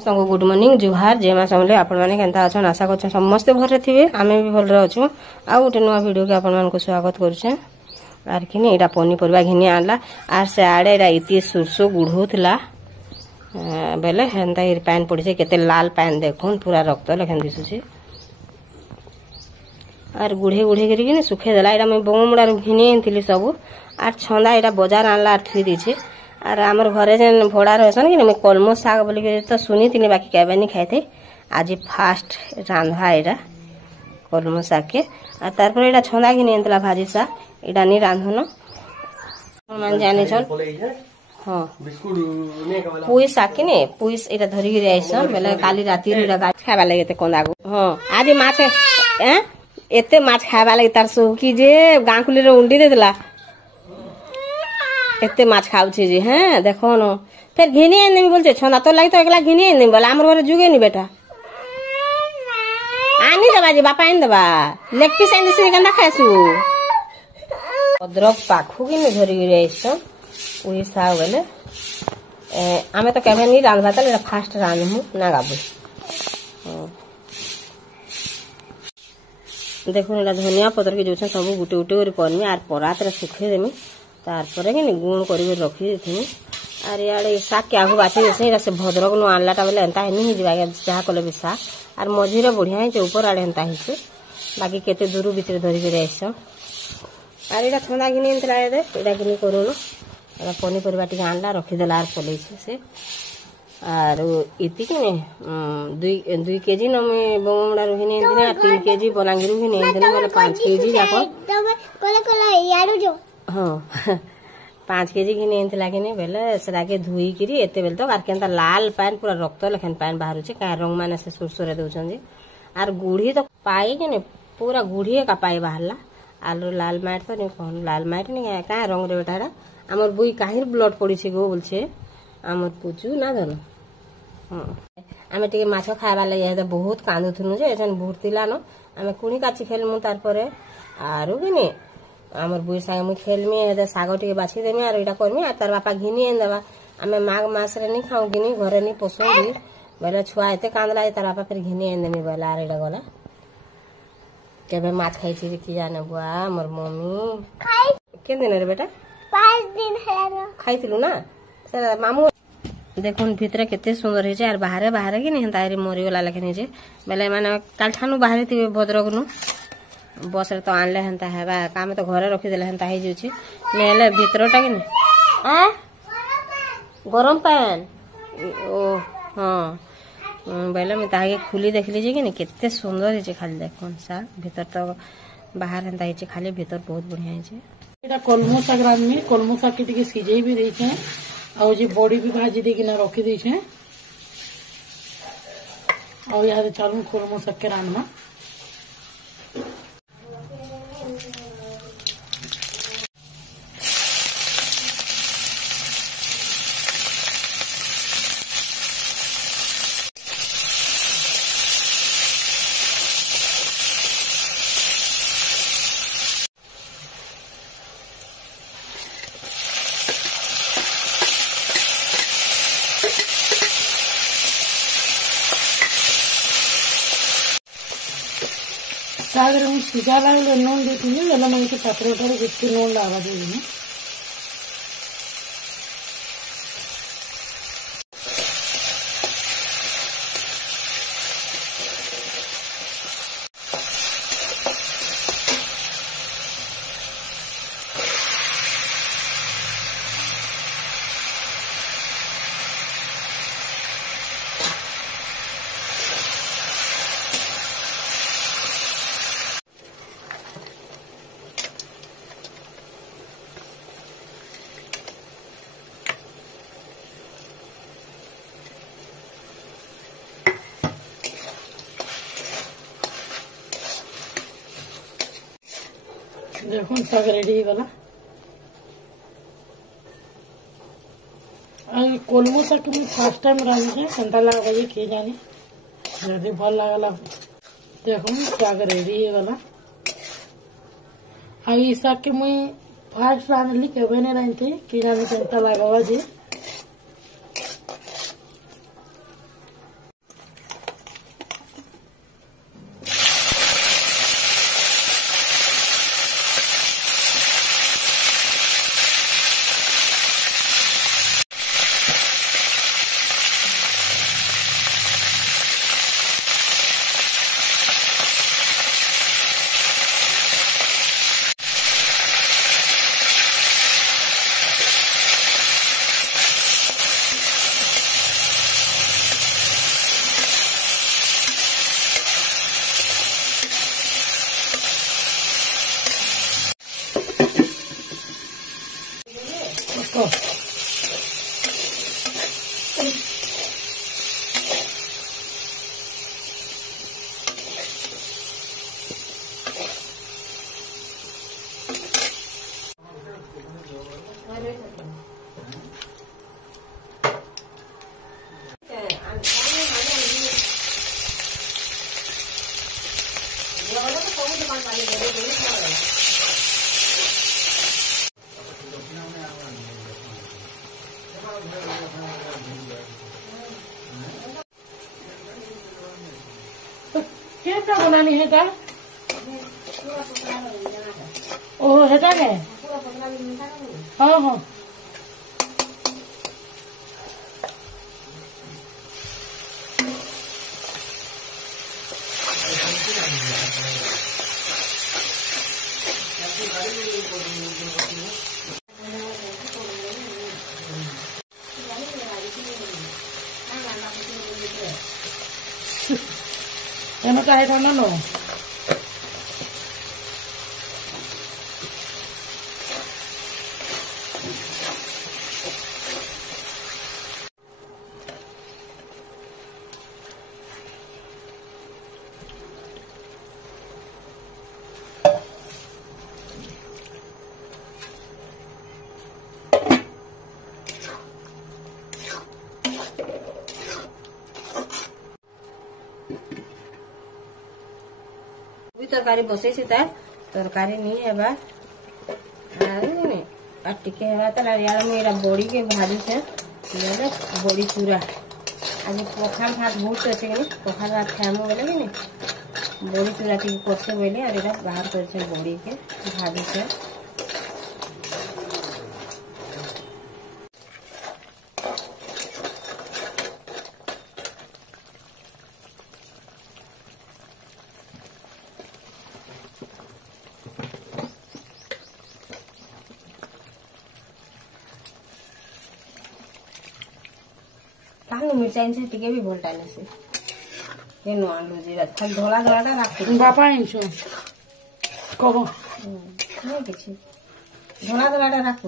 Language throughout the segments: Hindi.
सबको गुड मॉर्निंग जुहार जय मां समले आपण माने केनता अछन आशा करछन समस्त भरे थिबे आमे भी भल रे अछु आ गोटे नुआ वीडियो के आपण मान को स्वागत करछे आर किने एटा पनी परबा घिनी आनला आर से आड़े एटा इति सुरसो गुढोतला बेले हेंता इ पैन पड़िसे केते लाल पैन देखुन पूरा रक्त लेखन दिसुचे आर गुढे गुढे करी किने सुखे देला एटा मैं बोमुडा रु घिनी एंतिली सब आर छंदा एटा बाजार आनला आर थी दिछे आर आमर घरे जेन भोड़ा रहसन कि कलमो साग बोली तो सुनी तीन बाकी केबे नहीं खाए आज फास्ट रांधा एटा कलमो साग के आर तारपर एटा छंदा कि नहीं भाजी साग एटा नहीं रांधन मान जाने छन हां पुई साग कि नहीं पुई एटा धरि गिर आइसन बेले काली राती रे एटा खाबा लागे ते कोंदा गो हां आज माछ एते माछ खाबा लागे तार सो कि जे गांकुली रे उंडी दे देला एते माछ खाउछे जे हैं देखो न फिर घिनी नहीं बोलछे छंदा तो लागि तो एकला घिनी नहीं बोला हमर घरे जुगे नहीं बेटा आनी देबा जे बापा आनी देबा लेग पीस आनी से गंदा खाइसु अदरक पाखु कि ने धरि गिरे आइसो ओई साग बेले आमे तो केबे नहीं रांधबा त एटा फास्ट रांधमु ना गाबु देखो एटा धनिया पत्र के जोछ सब गुटे गुटे और करमी आर परात रे सुखे देमी तारपरे कि गुण कर रखी देथिनी आर याडे साग के आगु बाची देसे से भद्रक नु आनलाटा बेले एंता नहीं जीवा जहा कले भी साग आर मझीरे बढ़िया है ऊपर आड़े एंता हिसे बाकी केते दूर भीतर धरि के आइस आर एटा छंदा घिनी एंतला दे एटा घिनी करूनो एटा पनी परिबा टिके आनला रखी देला आर पलेछे से आर इति कि ने 2 केजी न में बमडा रोहिनी एंतिना 3 केजी बनांगिरु घिनी एंतिना बेले 5 केजी जाको कोले कोले याडू जो हाँ 5 केजी की नहीं लगे बेले से धुई करी एते बेले तो आर केनता लाल पैन पूरा रक्त लेखन पैन बाहर का रंग मान से सुरसुरे दौरान आर गुढ़ी तो पाई कि नहीं पूरा गुढ़ी का पाई बाहरला आलू लाल माइट तो नहीं कहन लाल माइट नहीं क्या रंग रे बेटा आमर बुई कहीं ब्लड पड़ी गो बोलछे आमर पूछू ना धन हाँ आम टे माछ खावा लगे बहुत कांदुथुनु जे एजन भूर्तिला न आम कुणी काची खेलमु तार परे आरो कि नहीं आमर बुई सागे मुई खेलमी ए साग टिके बाछि देमी आर एटा करमी आ तार बापा घिनी एन देबा आमे माघ मास रे नहीं खाऊ घिनी घरे नहीं पोसोगी बेले छुआ एते कांदला तार बापा फिर घिनी एन देमी बेला आर एटा गला केबे माछ खाई छी कि जाने बुआ हमर मम्मी खाई के दिन रे बेटा 5 दिन है खाइतिलु ना सर मामू देखुन भितरे केते सुंदर हे यार बाहरे बाहरे कि नहीं हंता रे मोरी वाला लेखनी जे बेले माने कालठानु बाहरे थी भद्रक नु बस रे तो आनले हंता हेबा काम तो घरे रखी देले हंता हे जुछि नेले भीतरटा कि नहीं आ गरम पैन ओ हां बेले में तागे खुली देख लीजिए कि नहीं केते सुंदर हे खाली देखन सा भीतर तो बाहर हंता हे खाली भीतर बहुत बढ़िया हे एटा कलमो साग रांधमी कलमो साग के टिके सिझेई भी देछे आ जे बड़ी भी भाजी दे किना रखी देछे और यार चालू कलमो साग के रांधमा सागर में सीधा लगे नून देती है जला मैं पत्र उठा जितनी नून डाला देगी देखो साग रेडी गला कलमो साग के फर्स्ट टाइम रांधे केनता लगे किए जानी जल्दी भल लगला देखो साग रेडी गला आई साग के मुई फर्स्ट रांधली केबे नहीं रांधते कि जानी केनता लगवा जे टा बनानी है का ओह हेटा के हाँ हाँ एमे का है ना नो तरकारी बसई तरकारी नहीं है टिके है बड़ी के भाजी से बड़ी चूरा आज पखाल भात बहुत अच्छे पखाल भात खाएमु बोले कि बड़ी चूरा टी करसे बोले और बाहर कर बड़ी के भाजी से मिर्चा से टिके भी भोल डाले से ये नो आलू जीरा खाली धोला धोलाटा राख बापा इनसो कहो नहीं किछि धोला धोलाटा राख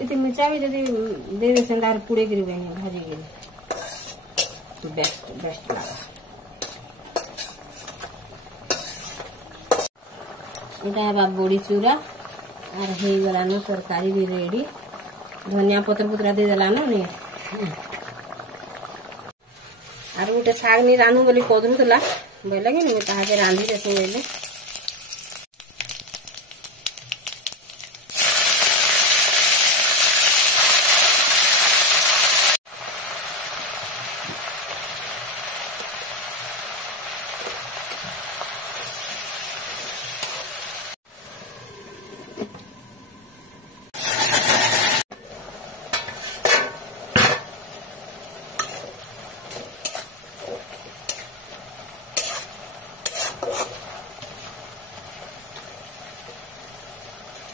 इते मिर्चा भी जदी दे दे संडार पूरे गिर गए भाजी गिर बेस्ट बेस्ट लगा इटा बड़ी चूरा और हो गला न तरकारी भी रेडी धनिया पत्र पुतरा दे देला न और गोटे शाग नहीं रांधु बोली कदुला बोले कि ताके रांधि देसी बोले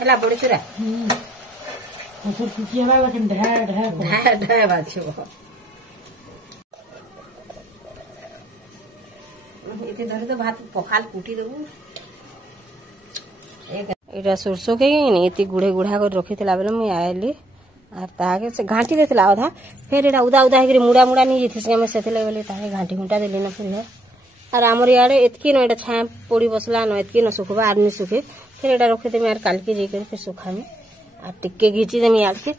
ହେଲା ବଡି ଚୁରା ଢା ବାଛିବ ଏତେ ଧରି ତ ଭାତ ପଖାଲ କୁଟି ଦେବୁ ଏଇଟା ସୋରଷ के ଏତେ ଗୁଢେ ଗୁଢା କରି ରଖିଥିଲା ବେଲେ ମୁଇଁ ଆଇଲି আর তাহাকে সে ঘাঁটি ଦେଇଥିଲା ଅଧା ଫେର ଏଇଟା ଉଦା ଉଦା ହେଇକରି ମୁଡ଼ା ମୁଡ଼ା ନେଇ ଯାଇଥିସି ଆମେ ସେଥିଲାଗି ବୋଲି ତାହାକେ ଘାঁଟି ଘୁଣ୍ଟା ଦେଲି ନା ପୁରୀ আর আমার ইয়াড়ে এতকি ন এটা ছায়া পড়ি বসলা ন এতকি ন শুখবা আর নি শুখে फिर एटा रखी देमी आर काल के जाकर फिर सुखामी और टिके घीची देमी याद के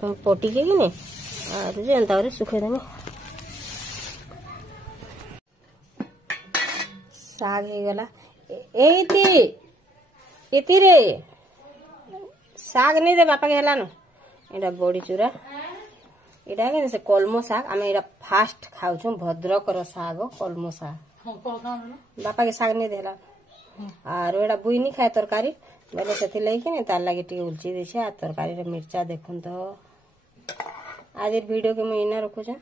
तुम पोटी के नहीं और जेनता सुखे देमी साग हो गला एती रे साग नहीं दे बापा के हला न एटा बड़ी चूरा एटा के से कलमो साग आमे एटा फास्ट खाउछु भद्रक रो साग कलमो साग बापा के साग नहीं देला और एटा बुई नहीं खाए तरकारी बोले से लगे तार लगे टे उलची दे तरकारी मिर्चा देखुन तो आज वीडियो के मुझे इना रखुचा।